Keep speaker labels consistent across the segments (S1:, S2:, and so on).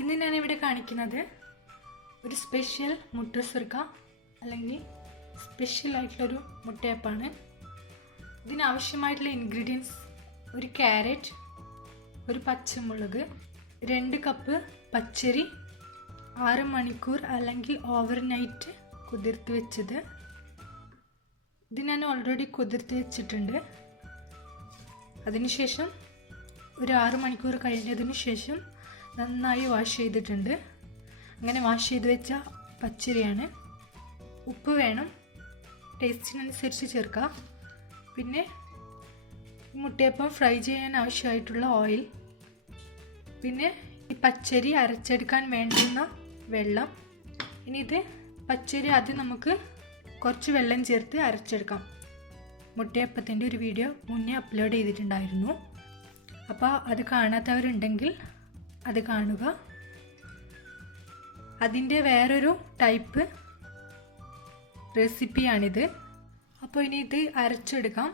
S1: ഇന്ന് ഞാൻ ഇവിടെ കാണിക്കുന്നത് ഒരു സ്പെഷ്യൽ മുട്ട സുർക്ക അല്ലെങ്കിൽ സ്പെഷ്യൽ ആയിട്ടുള്ളൊരു മുട്ടയപ്പാണ്. ഇതിനാവശ്യമായിട്ടുള്ള ഇൻഗ്രീഡിയൻസ് ഒരു ക്യാരറ്റ് ഒരു പച്ചമുളക് രണ്ട് കപ്പ് പച്ചരി ആറ് മണിക്കൂർ അല്ലെങ്കിൽ ഓവർ നൈറ്റ് കുതിർത്ത് വെച്ചത്. ഇത് ഞാൻ ഓൾറെഡി കുതിർത്ത് വെച്ചിട്ടുണ്ട്. അതിനുശേഷം ഒരു ആറ് മണിക്കൂർ കഴിഞ്ഞതിന് ശേഷം നന്നായി വാഷ് ചെയ്തിട്ടുണ്ട്. അങ്ങനെ വാഷ് ചെയ്ത് വെച്ച പച്ചരിയാണ്. ഉപ്പ് വേണം. ടേസ്റ്റിനനുസരിച്ച് ചേർക്കാം. പിന്നെ മുട്ടയപ്പം ഫ്രൈ ചെയ്യാൻ ആവശ്യമായിട്ടുള്ള ഓയിൽ പിന്നെ ഈ പച്ചരി അരച്ചെടുക്കാൻ വേണ്ടുന്ന വെള്ളം. ഇനി ഇത് പച്ചരി ആദ്യം നമുക്ക് കുറച്ച് വെള്ളം ചേർത്ത് അരച്ചെടുക്കാം. മുട്ടയപ്പത്തിന്റെ ഒരു വീഡിയോ മുന്നേ അപ്ലോഡ് ചെയ്തിട്ടുണ്ടായിരുന്നു. അപ്പോൾ അത് കാണാത്തവരുണ്ടെങ്കിൽ അത് കാണുക. അതിന്റെ വേറൊരു ടൈപ്പ് റെസിപ്പിയാണിത്. അപ്പോൾ ഇനി ഇത് അരച്ചെടുക്കാം.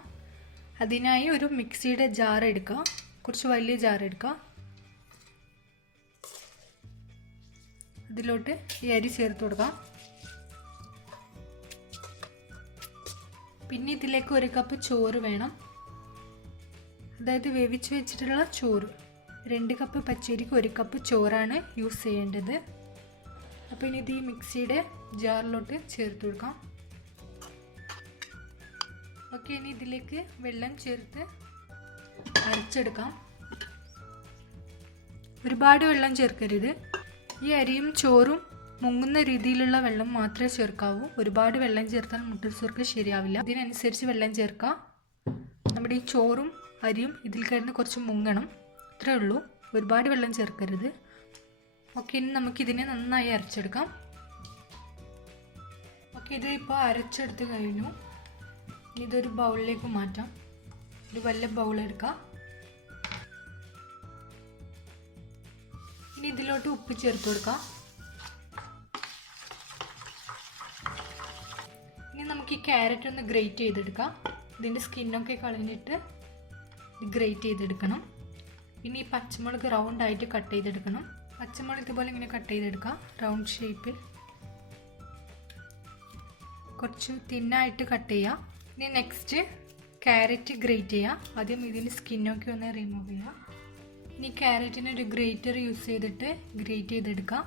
S1: അതിനായി ഒരു മിക്സിയുടെ ജാർ എടുക്കുക. കുറച്ച് വലിയ ജാർ എടുക്കുക. അതിലോട്ട് ഈ അരി ചേർത്ത് കൊടുക്കാം പിന്നെ ഇതിലേക്ക് ഒരു കപ്പ് ചോറ് വേണം. അതായത് വേവിച്ച് വെച്ചിട്ടുള്ള ചോറ്. രണ്ട് കപ്പ് പച്ചരിക്ക് ഒരു കപ്പ് ചോറാണ് യൂസ് ചെയ്യേണ്ടത്. അപ്പോൾ ഇനി ഇത് ഈ മിക്സിയുടെ ജാറിലോട്ട് ചേർത്ത് കൊടുക്കാം. ഓക്കെ ഇനി ഇതിലേക്ക് വെള്ളം ചേർത്ത് അരച്ചെടുക്കാം. ഒരുപാട് വെള്ളം ചേർക്കരുത്. ഈ അരിയും ചോറും മുങ്ങുന്ന രീതിയിലുള്ള വെള്ളം മാത്രമേ ചേർക്കാവൂ. ഒരുപാട് വെള്ളം ചേർത്താൽ മുട്ടസുർക്ക് ശരിയാവില്ല. അതിനനുസരിച്ച് വെള്ളം ചേർക്കാം. നമ്മുടെ ഈ ചോറും അരിയും ഇതിൽ കിടന്ന് കുറച്ച് മുങ്ങണം. ഇത്രേ ഉള്ളൂ. ഒരുപാട് വെള്ളം ചേർക്കരുത്. ഓക്കെ ഇനി നമുക്കിതിനെ നന്നായി അരച്ചെടുക്കാം. ഓക്കെ ഇത് ഇപ്പോൾ അരച്ചെടുത്ത് കഴിഞ്ഞു. ഇതൊരു ബൗളിലേക്ക് മാറ്റാം. ഒരു വലിയ ബൗൾ എടുക്കാം. ഇനി ഇതിലോട്ട് ഉപ്പ് ചേർത്ത് കൊടുക്കാം. ഇനി നമുക്ക് ഈ ക്യാരറ്റ് ഒന്ന് ഗ്രേറ്റ് ചെയ്തെടുക്കാം. ഇതിന്റെ സ്കിന്നൊക്കെ കളഞ്ഞിട്ട് ഗ്രേറ്റ് ചെയ്തെടുക്കണം. ഇനി ഈ പച്ചമുളക് റൗണ്ട് ആയിട്ട് കട്ട് ചെയ്തെടുക്കണം. പച്ചമുളക് ഇതുപോലെ ഇങ്ങനെ കട്ട് ചെയ്തെടുക്കാം. റൗണ്ട് ഷേപ്പിൽ കുറച്ച് തിന്നായിട്ട് കട്ട് ചെയ്യാം. ഇനി നെക്സ്റ്റ് ക്യാരറ്റ് ഗ്രേറ്റ് ചെയ്യാം. ആദ്യം ഇതിന്റെ സ്കിന്നൊക്കെ ഒന്ന് റിമൂവ് ചെയ്യാം. ഇനി ക്യാരറ്റിന് ഒരു ഗ്രേറ്റർ യൂസ് ചെയ്തിട്ട് ഗ്രേറ്റ് ചെയ്തെടുക്കാം.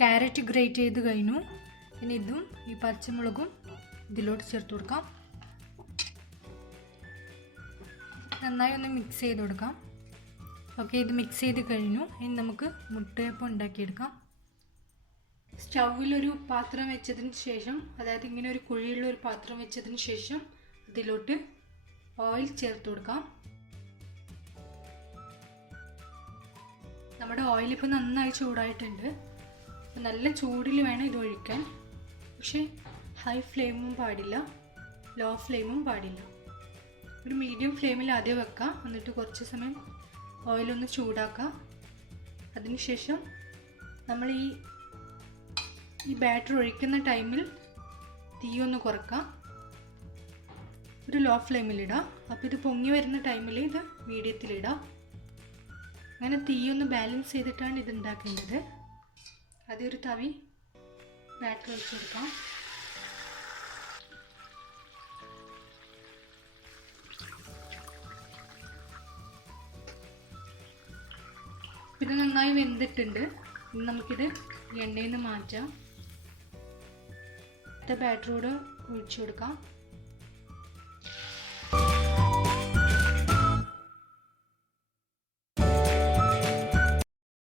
S1: ക്യാരറ്റ് ഗ്രേറ്റ് ചെയ്ത് കഴിഞ്ഞു. ഇനി ഇതും ഈ പച്ചമുളകും ഇതിലോട്ട് ചേർത്ത് കൊടുക്കാം. നന്നായി ഒന്ന് മിക്സ് ചെയ്ത് കൊടുക്കാം. ഓക്കെ ഇത് മിക്സ് ചെയ്ത് കഴിഞ്ഞു. ഇനി നമുക്ക് മുട്ടയപ്പം ഉണ്ടാക്കിയെടുക്കാം. സ്റ്റൗവിലൊരു പാത്രം വെച്ചതിന് ശേഷം അതായത് ഇങ്ങനെ ഒരു കുഴിയുള്ള ഒരു പാത്രം വെച്ചതിന് ശേഷം അതിലോട്ട് ഓയിൽ ചേർത്ത് കൊടുക്കാം. നമ്മുടെ ഓയിൽ ഇപ്പോൾ നന്നായി ചൂടായിട്ടുണ്ട്. നല്ല ചൂടിൽ വേണം ഇത് ഒഴിക്കാൻ. പക്ഷേ ഹൈ ഫ്ലെയിമും പാടില്ല ലോ ഫ്ലെയിമും പാടില്ല. ഒരു മീഡിയം ഫ്ലെയിമിൽ ആദ്യം വെക്കാം. എന്നിട്ട് കുറച്ച് സമയം ഓയിലൊന്ന് ചൂടാക്കാം. അതിനുശേഷം നമ്മൾ ഈ ഈ ബാറ്റർ ഒഴിക്കുന്ന ടൈമിൽ തീയൊന്ന് കുറക്കാം. ഒരു ലോ ഫ്ലെയിമിലിടാം അപ്പോൾ ഇത് പൊങ്ങി വരുന്ന ടൈമിൽ ഇത് മീഡിയത്തിലിടാം അങ്ങനെ തീയൊന്ന് ബാലൻസ് ചെയ്തിട്ടാണ് ഇത് ഉണ്ടാക്കേണ്ടത്. ആദ്യം ഒരു തവി ബാറ്റർ ഒഴിച്ച് ഇത് നന്നായി വെന്തിട്ടുണ്ട്. നമുക്കിത് എണ്ണയിൽ നിന്ന് മാറ്റാം ബാറ്ററോട് ഒഴിച്ചു കൊടുക്കാം.